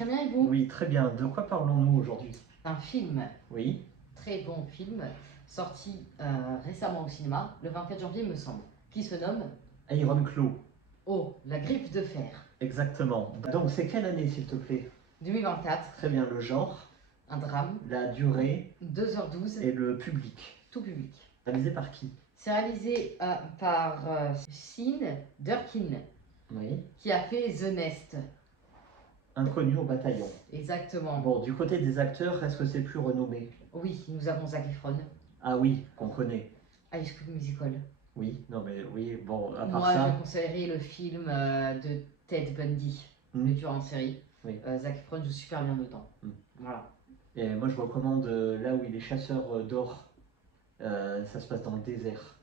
Très bien, et vous? Oui, très bien. De quoi parlons-nous aujourd'hui? Un film, Oui, très bon film, sorti récemment au cinéma, le 24 janvier, me semble, qui se nomme Iron Claw. Oh, la griffe de fer. Exactement. Donc, c'est quelle année, s'il te plaît? 2024, Très bien, le genre, un drame, la durée 2h12, et le public. tout public. Réalisé par qui? C'est réalisé par Sean Durkin, Oui. qui a fait The Nest. Inconnu au bataillon. Exactement. Bon, du côté des acteurs, est-ce que c'est plus renommé? Oui, nous avons Zac Efron, Ah oui, qu'on connaît. High School Musical. Oui, non mais oui, bon, à part Moi, je ça... conseillerais le film de Ted Bundy, le tueur en série. Oui. Zac Efron joue super bien dedans. Voilà. Et moi, je recommande là où il est chasseur d'or. Ça se passe dans le désert.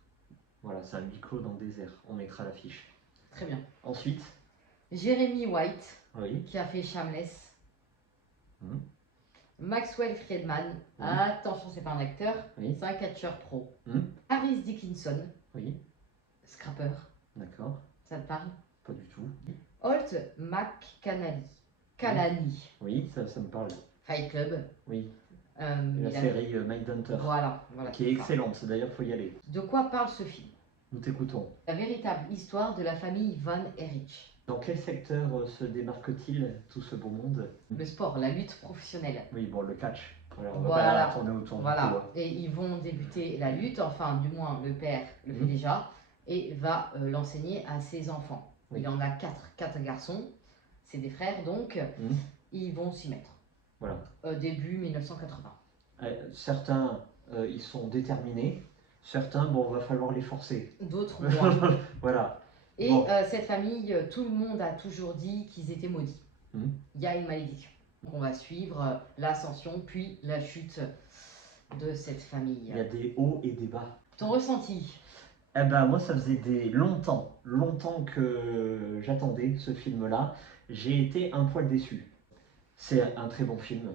Voilà, c'est un huis clos dans le désert. On mettra l'affiche. Très bien. Ensuite, Jeremy White, oui. qui a fait Shameless. Hmm. Maxwell Friedman, Oui. attention, c'est pas un acteur, Oui. c'est un catcheur pro. Hmm. Harris Dickinson, Oui, Scrapper, d'accord. ça te parle? Pas du tout. Holt McCallany, Calani, Oui, ça me parle. Fight Club. Oui. Il La a- série Mindhunter, Voilà, qui est c'est ça. excellente. D'ailleurs, faut y aller. De quoi parle ce film? Nous t'écoutons. La véritable histoire de la famille Van Erich. Dans quel secteur se démarque-t-il tout ce beau monde? Le sport, la lutte professionnelle. Oui, bon, le catch. Voilà, on va Voilà. pas tourner autour du Voilà. pot, hein. Et ils vont débuter la lutte, enfin, du moins, le père le fait déjà, et va l'enseigner à ses enfants. Oui. Il en a quatre garçons, c'est des frères, donc ils vont s'y mettre. Voilà. Début 1980. Certains, ils sont déterminés. Certains, bon, va falloir les forcer. D'autres moins. Voilà. Et Bon. cette famille, tout le monde a toujours dit qu'ils étaient maudits. Il y a une malédiction. Donc on va suivre l'ascension puis la chute de cette famille. Il y a des hauts et des bas. Ton ressenti? Eh ben, moi, ça faisait longtemps que j'attendais ce film-là. J'ai été un poil déçu. C'est un très bon film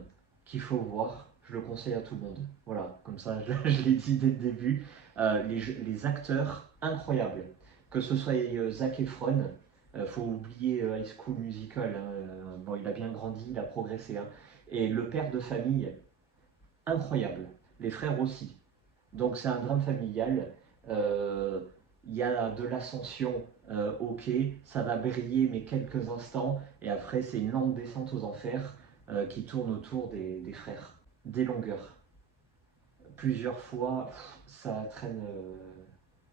qu'il faut voir. Je le conseille à tout le monde. Voilà, comme ça, je l'ai dit dès le début. Les acteurs, incroyables. Que ce soit Zac Efron, faut oublier High School Musical. Bon, il a bien grandi, il a progressé. Hein. Et le père de famille, incroyable. Les frères aussi. Donc c'est un drame familial. Il y a de l'ascension, ok, ça va briller mais quelques instants, et après c'est une lente descente aux enfers qui tourne autour des frères. Des longueurs. Plusieurs fois, ça traîne,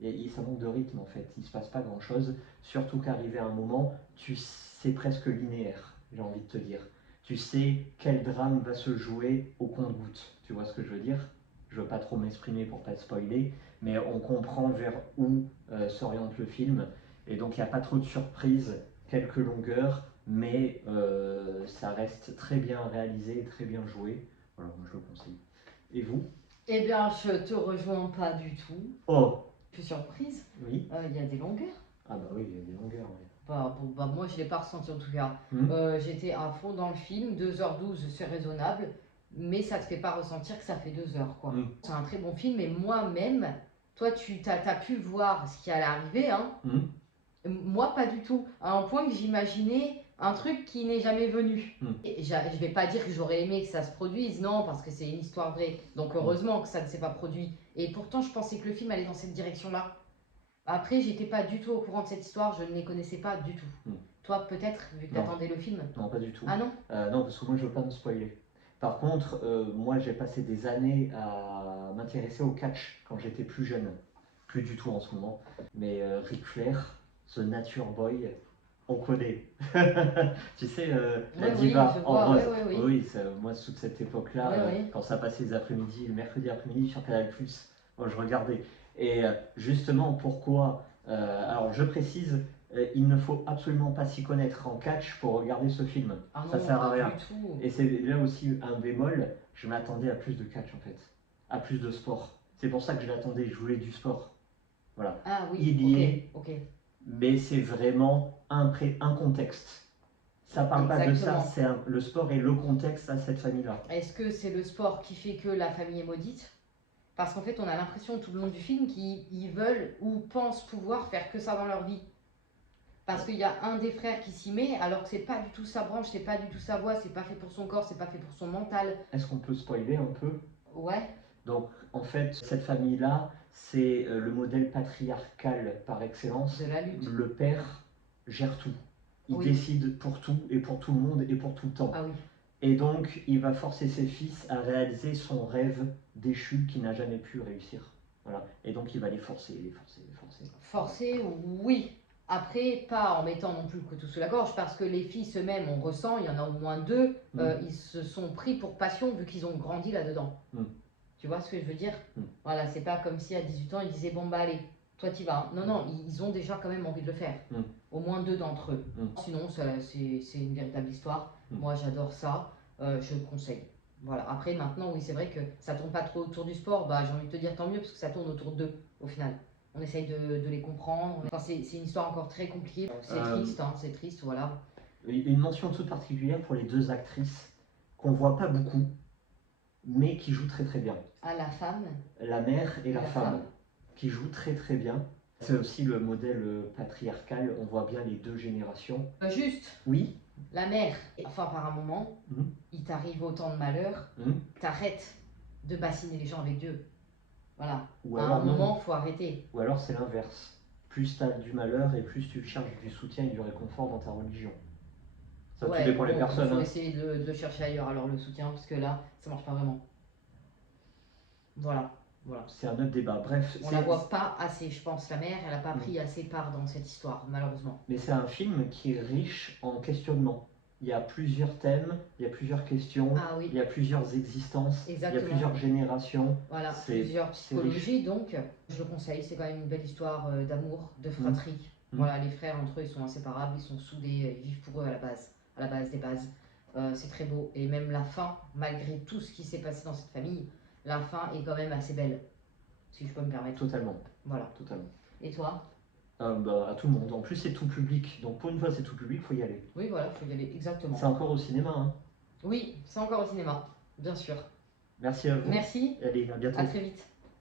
et ça manque de rythme en fait, il se passe pas grand chose, surtout qu'arrivé à un moment, c'est presque linéaire, j'ai envie de te dire. Tu sais quel drame va se jouer au compte-gouttes, tu vois ce que je veux dire? Je veux pas trop m'exprimer pour pas te spoiler, mais on comprend vers où s'oriente le film, et donc il n'y a pas trop de surprises, quelques longueurs, mais ça reste très bien réalisé et très bien joué. Voilà, moi je le conseille. Et vous? Eh bien, je te rejoins pas du tout. Oh! Je suis surprise. Oui. Il y a des longueurs. Ah bah oui, il y a des longueurs. Oui. Moi, je ne l'ai pas ressenti en tout cas. J'étais à fond dans le film. 2h12, c'est raisonnable. Mais ça ne te fait pas ressentir que ça fait 2 heures, quoi. C'est un très bon film. Et moi-même, toi, tu as pu voir ce qui allait arriver. Hein. Moi, pas du tout. À un point que j'imaginais un truc qui n'est jamais venu. Et je vais pas dire que j'aurais aimé que ça se produise, non, parce que c'est une histoire vraie. Donc heureusement que ça ne s'est pas produit. Et pourtant, je pensais que le film allait dans cette direction-là. Après, j'étais pas du tout au courant de cette histoire, je ne les connaissais pas du tout. Toi, peut-être, vu que tu attendais le film? Non, pas du tout. Ah non? Non, parce que moi, je veux pas me spoiler. Par contre, moi, j'ai passé des années à m'intéresser au catch quand j'étais plus jeune. Plus du tout en ce moment. Mais Ric Flair, The Nature Boy, on connaît. Tu sais, la diva en rose. Oui, moi, toute cette époque-là, quand ça passait les après-midi, le mercredi après-midi sur Canal+, moi, je regardais. Et justement, pourquoi alors, je précise, il ne faut absolument pas s'y connaître en catch pour regarder ce film. Ah non, ça sert à rien. Du tout. Et c'est là aussi un bémol, je m'attendais à plus de catch en fait, à plus de sport. C'est pour ça que je l'attendais, je voulais du sport. Voilà. Ah oui, il y est, mais c'est vraiment un contexte. Ça parle pas de ça, le sport est le contexte à cette famille-là. Est-ce que c'est le sport qui fait que la famille est maudite? Parce qu'en fait, on a l'impression tout le long du film qu'ils veulent ou pensent pouvoir faire que ça dans leur vie. Parce qu'il y a un des frères qui s'y met, alors que c'est pas du tout sa branche, c'est pas du tout sa voix, c'est pas fait pour son corps, c'est pas fait pour son mental. Est-ce qu'on peut spoiler un peu? Ouais. Donc, en fait, cette famille-là, c'est le modèle patriarcal par excellence. De la lutte. Le père gère tout. Il Oui. décide pour tout et pour tout le monde et pour tout le temps. Ah oui. Et donc, il va forcer ses fils à réaliser son rêve déchu qu'il n'a jamais pu réussir. Voilà. Et donc, il va les forcer, les forcer, les forcer. Forcer, oui. Après, pas en mettant non plus le couteau sous la gorge, parce que les fils eux-mêmes, on ressent, il y en a au moins 2, ils se sont pris pour passion vu qu'ils ont grandi là-dedans. Tu vois ce que je veux dire? Voilà, c'est pas comme si à 18 ans, ils disaient bon bah allez, toi t'y vas. Non, non, ils ont déjà quand même envie de le faire. Au moins 2 d'entre eux. Sinon, c'est une véritable histoire. Moi, j'adore ça. Je le conseille. Voilà. Après, maintenant, oui, c'est vrai que ça tourne pas trop autour du sport. Bah, j'ai envie de te dire tant mieux, parce que ça tourne autour d'eux, au final. On essaye de les comprendre. Enfin, c'est une histoire encore très compliquée. C'est triste, hein, c'est triste, voilà. Une mention toute particulière pour les 2 actrices qu'on voit pas beaucoup, mais qui jouent très très bien. Ah, la femme. La mère et la femme, qui jouent très très bien. C'est aussi le modèle patriarcal, on voit bien les 2 générations. Juste. Oui. La mère, enfin par un moment, il t'arrive autant de malheur, t'arrêtes de bassiner les gens avec Dieu. Voilà. Ou à alors, un moment, il faut arrêter. Ou alors c'est l'inverse. Plus tu as du malheur et plus tu cherches du soutien et du réconfort dans ta religion. Ça tout dépend des personnes. Il faut essayer de le chercher ailleurs, alors le soutien, parce que là, ça marche pas vraiment. Voilà. Voilà. C'est un autre débat. Bref, on la voit pas assez, je pense. La mère, elle a pas pris assez part dans cette histoire, malheureusement. Mais c'est un film qui est riche en questionnements. Il y a plusieurs thèmes, il y a plusieurs questions, il y a plusieurs existences, exactement. Il y a plusieurs générations. Voilà, plusieurs psychologies, donc je le conseille. C'est quand même une belle histoire d'amour, de fratrie. Voilà, les frères entre eux, ils sont inséparables, ils sont soudés, ils vivent pour eux à la base des bases. C'est très beau. Et même la fin, malgré tout ce qui s'est passé dans cette famille, la fin est quand même assez belle, si je peux me permettre. Totalement. Voilà. Totalement. Et toi? À tout le monde. En plus, c'est tout public. Donc pour une fois, c'est tout public, il faut y aller. Oui, voilà, il faut y aller, exactement. C'est encore au cinéma, hein? Oui, c'est encore au cinéma, bien sûr. Merci à vous. Merci. Allez, à bientôt. À très vite.